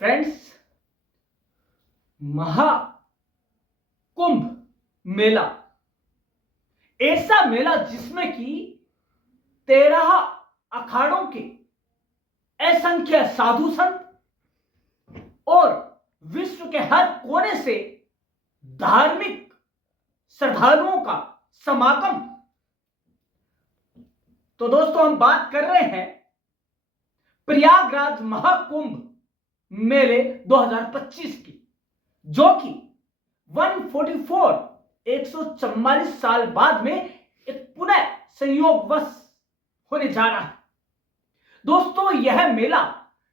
Friends, Mahakumbh मेला ऐसा मेला जिसमें कि 13 अखाड़ों के असंख्य साधु संत और विश्व के हर कोने से धार्मिक श्रद्धालुओं का समागम। तो दोस्तों, हम बात कर रहे हैं प्रयागराज महाकुंभ मेले 2025 की, जो कि 144 साल बाद में एक पुनः संयोगवश होने जा रहा है। दोस्तों, यह मेला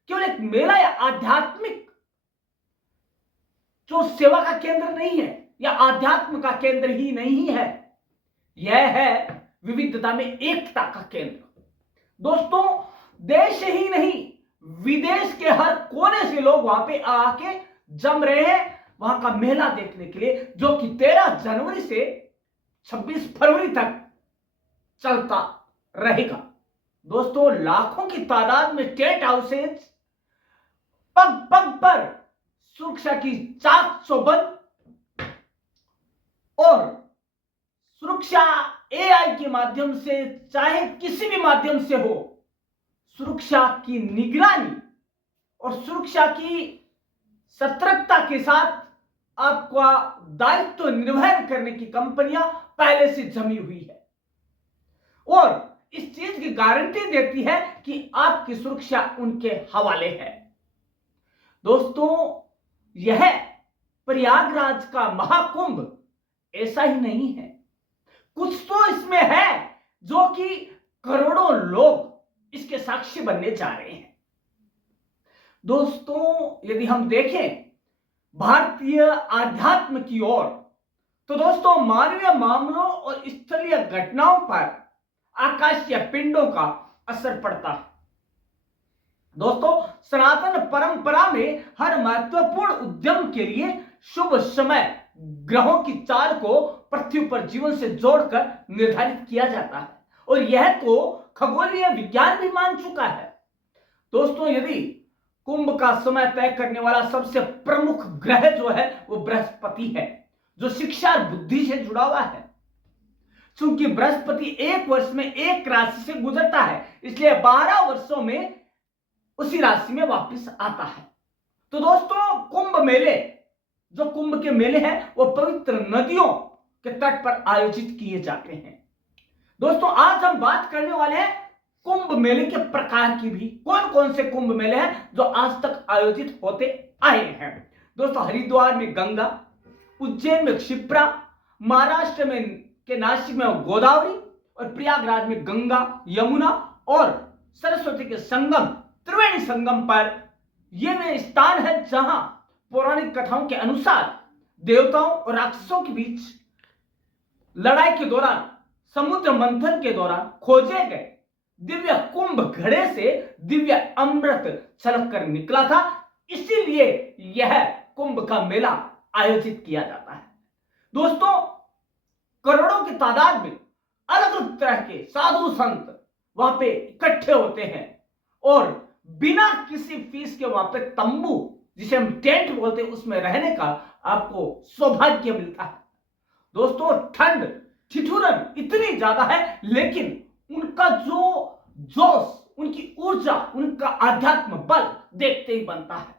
केवल एक मेला या आध्यात्मिक जो सेवा का केंद्र नहीं है या आध्यात्म का केंद्र ही नहीं है, यह है विविधता में एकता का केंद्र। दोस्तों, देश ही नहीं विदेश के हर कोने से लोग वहां पे आके जम रहे हैं वहां का मेला देखने के लिए, जो कि 13 जनवरी से 26 फरवरी तक चलता रहेगा। दोस्तों, लाखों की तादाद में टेंट हाउसेज, पग पग पर सुरक्षा की चाक चौबंद और सुरक्षा एआई के माध्यम से, चाहे किसी भी माध्यम से हो, सुरक्षा की निगरानी और सुरक्षा की सतर्कता के साथ आपका दायित्व निर्वहन करने की कंपनियां पहले से जमी हुई है और इस चीज की गारंटी देती है कि आपकी सुरक्षा उनके हवाले है। दोस्तों, यह प्रयागराज का महाकुंभ ऐसा ही नहीं है, कुछ तो इसमें है जो कि करोड़ों लोग इसके साक्षी बनने जा रहे हैं। दोस्तों, यदि हम देखें भारतीय आध्यात्म की ओर, तो दोस्तों मानवीय मामलों और स्थलीय घटनाओं पर आकाशीय पिंडों का असर पड़ता है। दोस्तों, सनातन परंपरा में हर महत्वपूर्ण उद्यम के लिए शुभ समय ग्रहों की चाल को पृथ्वी पर जीवन से जोड़कर निर्धारित किया जाता है और यह तो खगोलीय विज्ञान भी मान चुका है। दोस्तों, यदि कुंभ का समय तय करने वाला सबसे प्रमुख ग्रह जो है वो बृहस्पति है, जो शिक्षा और बुद्धि से जुड़ा हुआ है। चूंकि बृहस्पति एक वर्ष में एक राशि से गुजरता है, इसलिए 12 वर्षों में उसी राशि में वापस आता है। तो दोस्तों, कुंभ मेले, जो कुंभ के मेले हैं, वो पवित्र नदियों के तट पर आयोजित किए जाते हैं। दोस्तों, आज हम बात करने वाले हैं कुंभ मेले के प्रकार की भी। कौन कौन से कुंभ मेले हैं जो आज तक आयोजित होते आए हैं। दोस्तों, हरिद्वार में गंगा, उज्जैन में क्षिप्रा, महाराष्ट्र में के नासिक में गोदावरी और प्रयागराज में गंगा, यमुना और सरस्वती के संगम त्रिवेणी संगम पर यह वे स्थान है जहां पौराणिक कथाओं के अनुसार देवताओं और राक्षसों के बीच लड़ाई के दौरान, समुद्र मंथन के दौरान खोजे गए दिव्य कुंभ घड़े से दिव्य अमृत छलक कर निकला था। इसीलिए यह कुंभ का मेला आयोजित किया जाता है। दोस्तों, करोड़ों की तादाद में अलग अलग तरह के साधु संत वहां पे इकट्ठे होते हैं और बिना किसी फीस के वहां पे तंबू, जिसे हम टेंट बोलते हैं, उसमें रहने का आपको सौभाग्य मिलता है। दोस्तों, ठंड ठिठुरन इतनी ज्यादा है, लेकिन उनका जो जोश, उनकी ऊर्जा, उनका आध्यात्म बल देखते ही बनता है।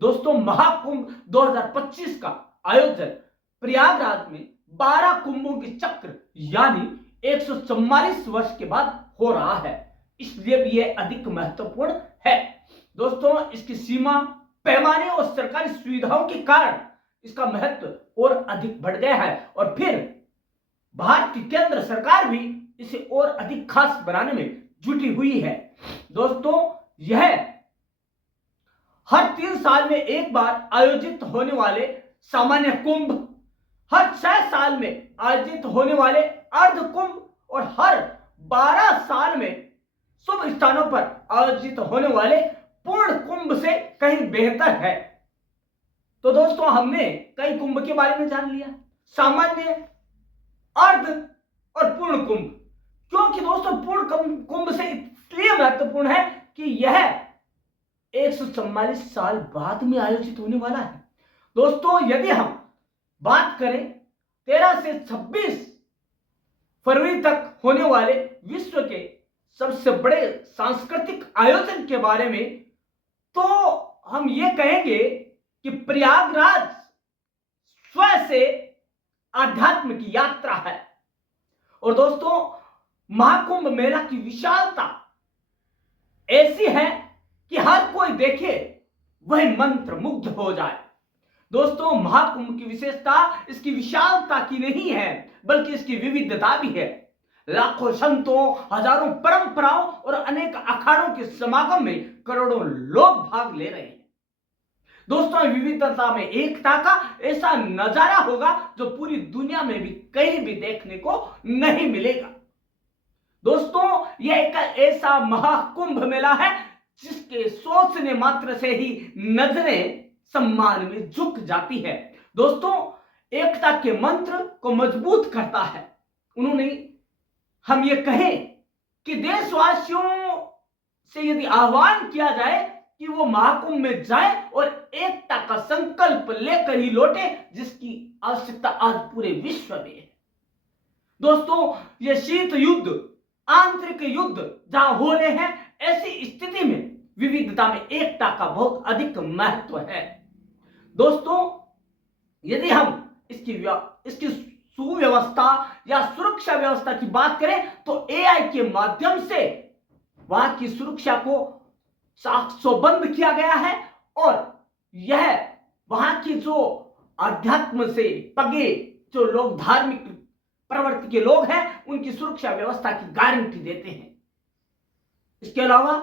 दोस्तों, महाकुंभ 2025 का आयोजन प्रयागराज में 12 कुंभों के चक्र यानी 144 वर्ष के बाद हो रहा है, इसलिए भी यह अधिक महत्वपूर्ण है। दोस्तों, इसकी सीमा, पैमाने और सरकारी सुविधाओं के कारण इसका महत्व और अधिक बढ़ गया है और फिर भारत की केंद्र सरकार भी इसे और अधिक खास बनाने में जुटी हुई है। दोस्तों, यह हर 3 साल में एक बार आयोजित होने वाले सामान्य कुंभ, हर 6 साल में आयोजित होने वाले अर्ध कुंभ और हर 12 साल में शुभ स्थानों पर आयोजित होने वाले पूर्ण कुंभ से कहीं बेहतर है। तो दोस्तों, हमने कई कुंभ के बारे में जान लिया, सामान्य, अर्ध और पूर्ण कुंभ। क्योंकि दोस्तों, पूर्ण कुंभ से इसलिए महत्वपूर्ण है कि यह 144 साल बाद में आयोजित होने वाला है। दोस्तों, यदि हम बात करें 13 से 26 फरवरी तक होने वाले विश्व के सबसे बड़े सांस्कृतिक आयोजन के बारे में, तो हम ये कहेंगे कि प्रयागराज स्वयं से आध्यात्म की यात्रा है। और दोस्तों, महाकुंभ मेला की विशालता ऐसी है कि हर कोई देखे वह मंत्र मुग्ध हो जाए। दोस्तों, महाकुंभ की विशेषता इसकी विशालता की नहीं है, बल्कि इसकी विविधता भी है। लाखों संतों, हजारों परंपराओं और अनेक अखाड़ों के समागम में करोड़ों लोग भाग ले रहे हैं। दोस्तों, विविधता में एकता का ऐसा नजारा होगा जो पूरी दुनिया में भी कहीं भी देखने को नहीं मिलेगा। दोस्तों, यह एक ऐसा महाकुंभ मेला है जिसके सोचने मात्र से ही नजरें सम्मान में झुक जाती है। दोस्तों, एकता के मंत्र को मजबूत करता है। उन्होंने हम ये कहें कि देशवासियों से यदि आह्वान किया जाए कि वो महाकुंभ में जाए और एकता का संकल्प लेकर ही लौटे, जिसकी आवश्यकता आज पूरे विश्व में है। दोस्तों, ये शीत युद्ध, आंतरिक युद्ध जहां हो रहे हैं, ऐसी स्थिति में विविधता में एकता का बहुत अधिक महत्व है। दोस्तों, यदि हम इसकी सुव्यवस्था या सुरक्षा व्यवस्था की बात करें तो एआई के माध्यम से वहां की सुरक्षा को साक्षोबंद किया गया है और यह वहां की जो अध्यात्म से पगे जो लोग, धार्मिक प्रवृत्ति के लोग हैं, उनकी सुरक्षा व्यवस्था की गारंटी देते हैं। इसके अलावा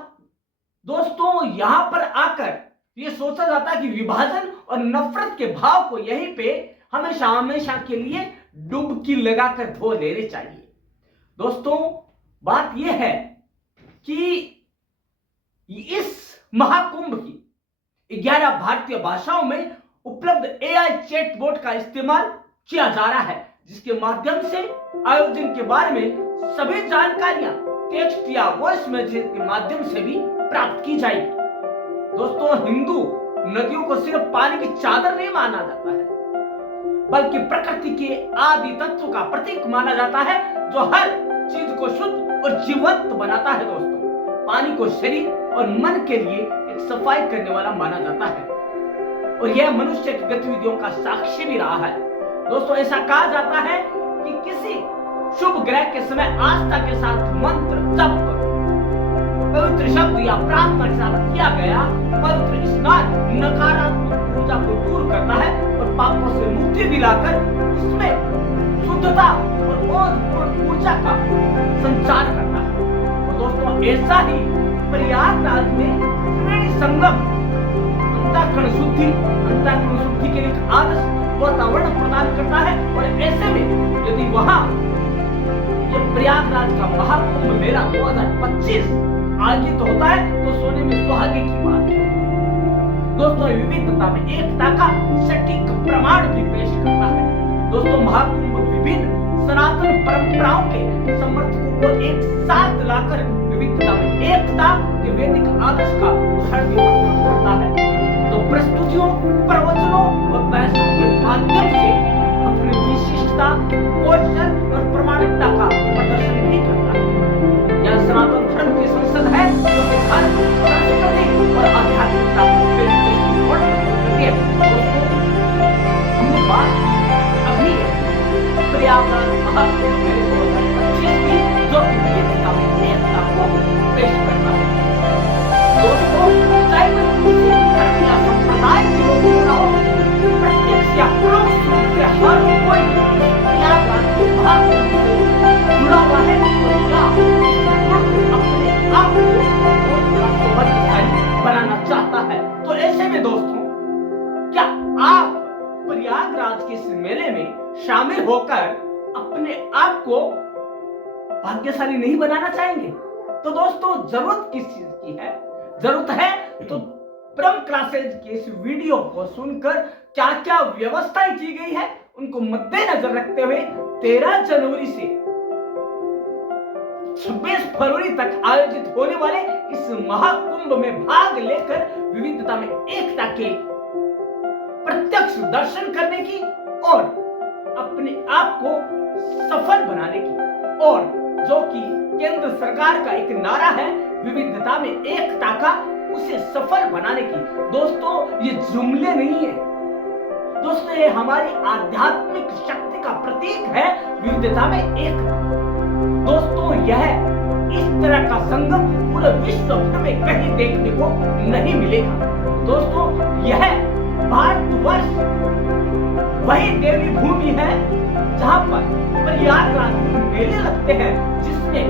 दोस्तों, यहां पर आकर यह सोचा जाता है कि विभाजन और नफरत के भाव को यहीं पे हमेशा हमेशा के लिए डुबकी लगाकर धो लेने चाहिए। दोस्तों, बात यह है कि इस महाकुंभ की 11 भारतीय भाषाओं में उपलब्ध एआई चैटबॉट का इस्तेमाल किया जा रहा है, जिसके माध्यम से आयोजन के बारे में सभी जानकारियां टेक्स्ट या वॉइस मैसेज के माध्यम से भी प्राप्त की जाएगी। दोस्तों, हिंदू नदियों को सिर्फ पानी की चादर नहीं माना जाता है, बल्कि प्रकृति के आदि तत्व का प्रतीक माना जाता है, जो हर चीज को शुद्ध और जीवंत बनाता है। दोस्तों, पानी को शरीर और मन के लिए एक सफाई करने वाला माना जाता है और यह मनुष्य की गतिविधियों का साक्षी भी रहा है। दोस्तों, ऐसा कहा जाता है कि किसी शुभ ग्रह के समय आस्था के साथ मंत्र जप, पवित्र शब्द या प्रार्थना के साथ किया गया पवित्र स्नान नकारात्मक ऊर्जा को दूर करता है और पापों से मुक्ति दिलाकर उसमें शुद्धता और ओजपूर्ण ऊर्जा का संचार करता है। और दोस्तों, ऐसा ही प्रयागराज में त्रिवेणी संगम अंतःकरण शुद्धि के लिए एक आदर्श वातावरण प्रदान करता है। और ऐसे में यदि वहां ये प्रयागराज का महाकुंभ मेला 2025 आयोजित होता है तो सोने में सुहागे की बात है। दोस्तों, विविधता में एकता का सटीक प्रमाण भी पेश करता है। दोस्तों, महाकुंभ विभिन्न सनातन परंपराओं के समर्थकों को एक साथ लाकर विविधता में एकता के वैदिक आदर्श का उदाहरण करता है। तो प्रस्तुतियों, प्रवचनों और बहसों के माध्यम से अपनी विशिष्टता, कौशल और प्रामाणिकता का प्रदर्शन भी करता है। यह सनातन धर्म की संसद है जो कि धर्म, संस्कृति और आध्यात्मिकता को दृष्टिकोण करती है। हमने बात की अभी प्रयागराज महाकुंभ मेले 2025 की, जो विविधता में एकता को पेश करता है। दोस्तों, चाहे वह किसी धर्म या संप्रदाय के लोग हो रहा हो, प्रत्यक्ष या परोक्ष रूप से हर कोई प्रयागराज के महाकुंभ से जुड़ा हुआ है और या अपने आप को बनाना चाहता है। तो ऐसे में दोस्तों, क्या आप प्रयागराज के इस मेले में शामिल होकर अपने आप को भाग्यशाली नहीं बनाना चाहेंगे? तो दोस्तों, जरूरत किस चीज की है? जरूरत है तो ब्रह्म क्लासेज के इस वीडियो को सुनकर क्या क्या व्यवस्थाएं की गई है उनको मद्देनजर रखते हुए 13 जनवरी से 26 फरवरी तक आयोजित होने वाले इस महाकुंभ में भाग लेकर विविधता में एकता के प्रत्यक्ष दर्शन करने की और अपने आप को सफल बनाने की, और जो कि केंद्र सरकार का एक नारा है विविधता में एकता का, उसे सफल बनाने की। दोस्तों ये जुमले नहीं है दोस्तों, ये हमारी आध्यात्मिक शक्ति का प्रतीक है विविधता में एकता। दोस्तों यह इस तरह का संगम पूरे विश्व भर में कहीं देखने को नहीं मिलेगा। दोस्तों यह भारतवर्ष वही देवी भूमि है जहां पर प्रयागराज में मेले लगते हैं, जिसमें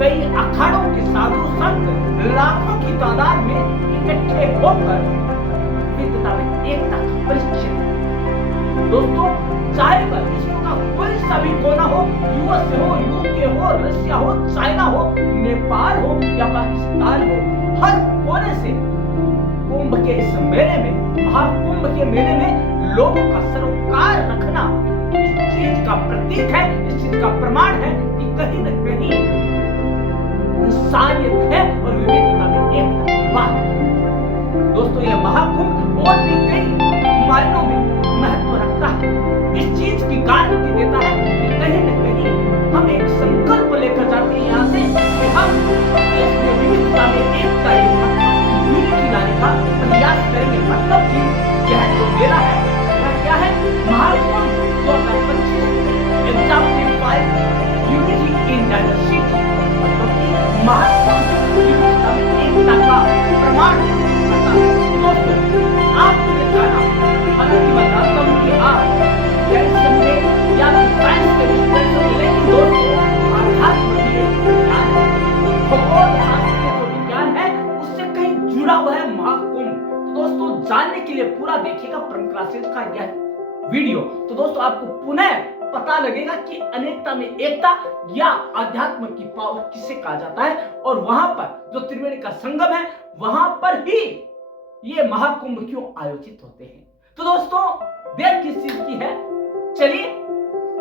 कई अखाड़ों के साधु संत लाखों की तादाद में इकट्ठे होकर विविधता में एकता का परिचय। दोस्तों चाहे वह विश्व का कोई सा भी कोना हो, यूएस हो, यूके हो, रशिया हो, चाइना हो, नेपाल हो या पाकिस्तान हो, हर कोने से कुंभ के इस मेले में, महाकुंभ के मेले में लोगों का सरोकार रखना इस चीज का प्रतीक है, इस चीज का प्रमाण है कि कहीं न कहीं इंसानियत है और विविधता में एकता की बात। दोस्तों यह महाकुंभ और भी कई मायनों में महत्व रखता है, इस चीज की गारंटी देता है कि कहीं न कहीं हम एक संकल्प लेकर जाते हैं यहाँ से कि हम देश में विविधता में एकता यूनिटी लाने का प्रयास करेंगे। मतलब कि यह जो मेला है वह क्या है, Mahakumbh 2025 exemplified unity in diversity, मतलब कि महाकुंभ विविधता में एकता का प्रमाण करता है। दोस्तों आपको ये जाना, हालांकि मैं जानता हूँ कि आप टेंशन में या साइंस के विषय में, लेकिन दोस्तों अध्यात्म भी एक विज्ञान है, खगोल शास्त्र का जो विज्ञान है उससे कहीं जुड़ा हुआ है महाकुंभ। तो दोस्तों जानने के लिए पूरा देखिएगा परंपरा से का यह वीडियो। तो दोस्तों आपको पुनः पता लगेगा कि अनेकता में एकता या अध्यात्म की पावर किसे कहा जाता है, और वहां पर जो त्रिवेणी का संगम है वहां पर ही ये महाकुंभ क्यों आयोजित होते हैं। तो दोस्तों देर किस चीज की है, चलिए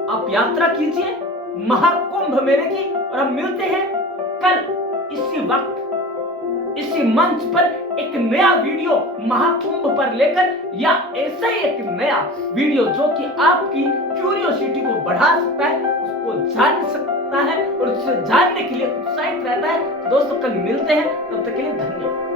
आप यात्रा कीजिए महाकुंभ मेले की, और हम मिलते हैं कल इसी वक्त इसी मंच पर एक नया वीडियो महाकुंभ पर लेकर, या ऐसा ही एक नया वीडियो जो कि आपकी क्यूरियोसिटी को बढ़ा सकता है, उसको जान सकता है और उसे जानने के लिए उत्साहित रहता है। दोस्तों कल मिलते हैं, तब तक के लिए धन्यवाद।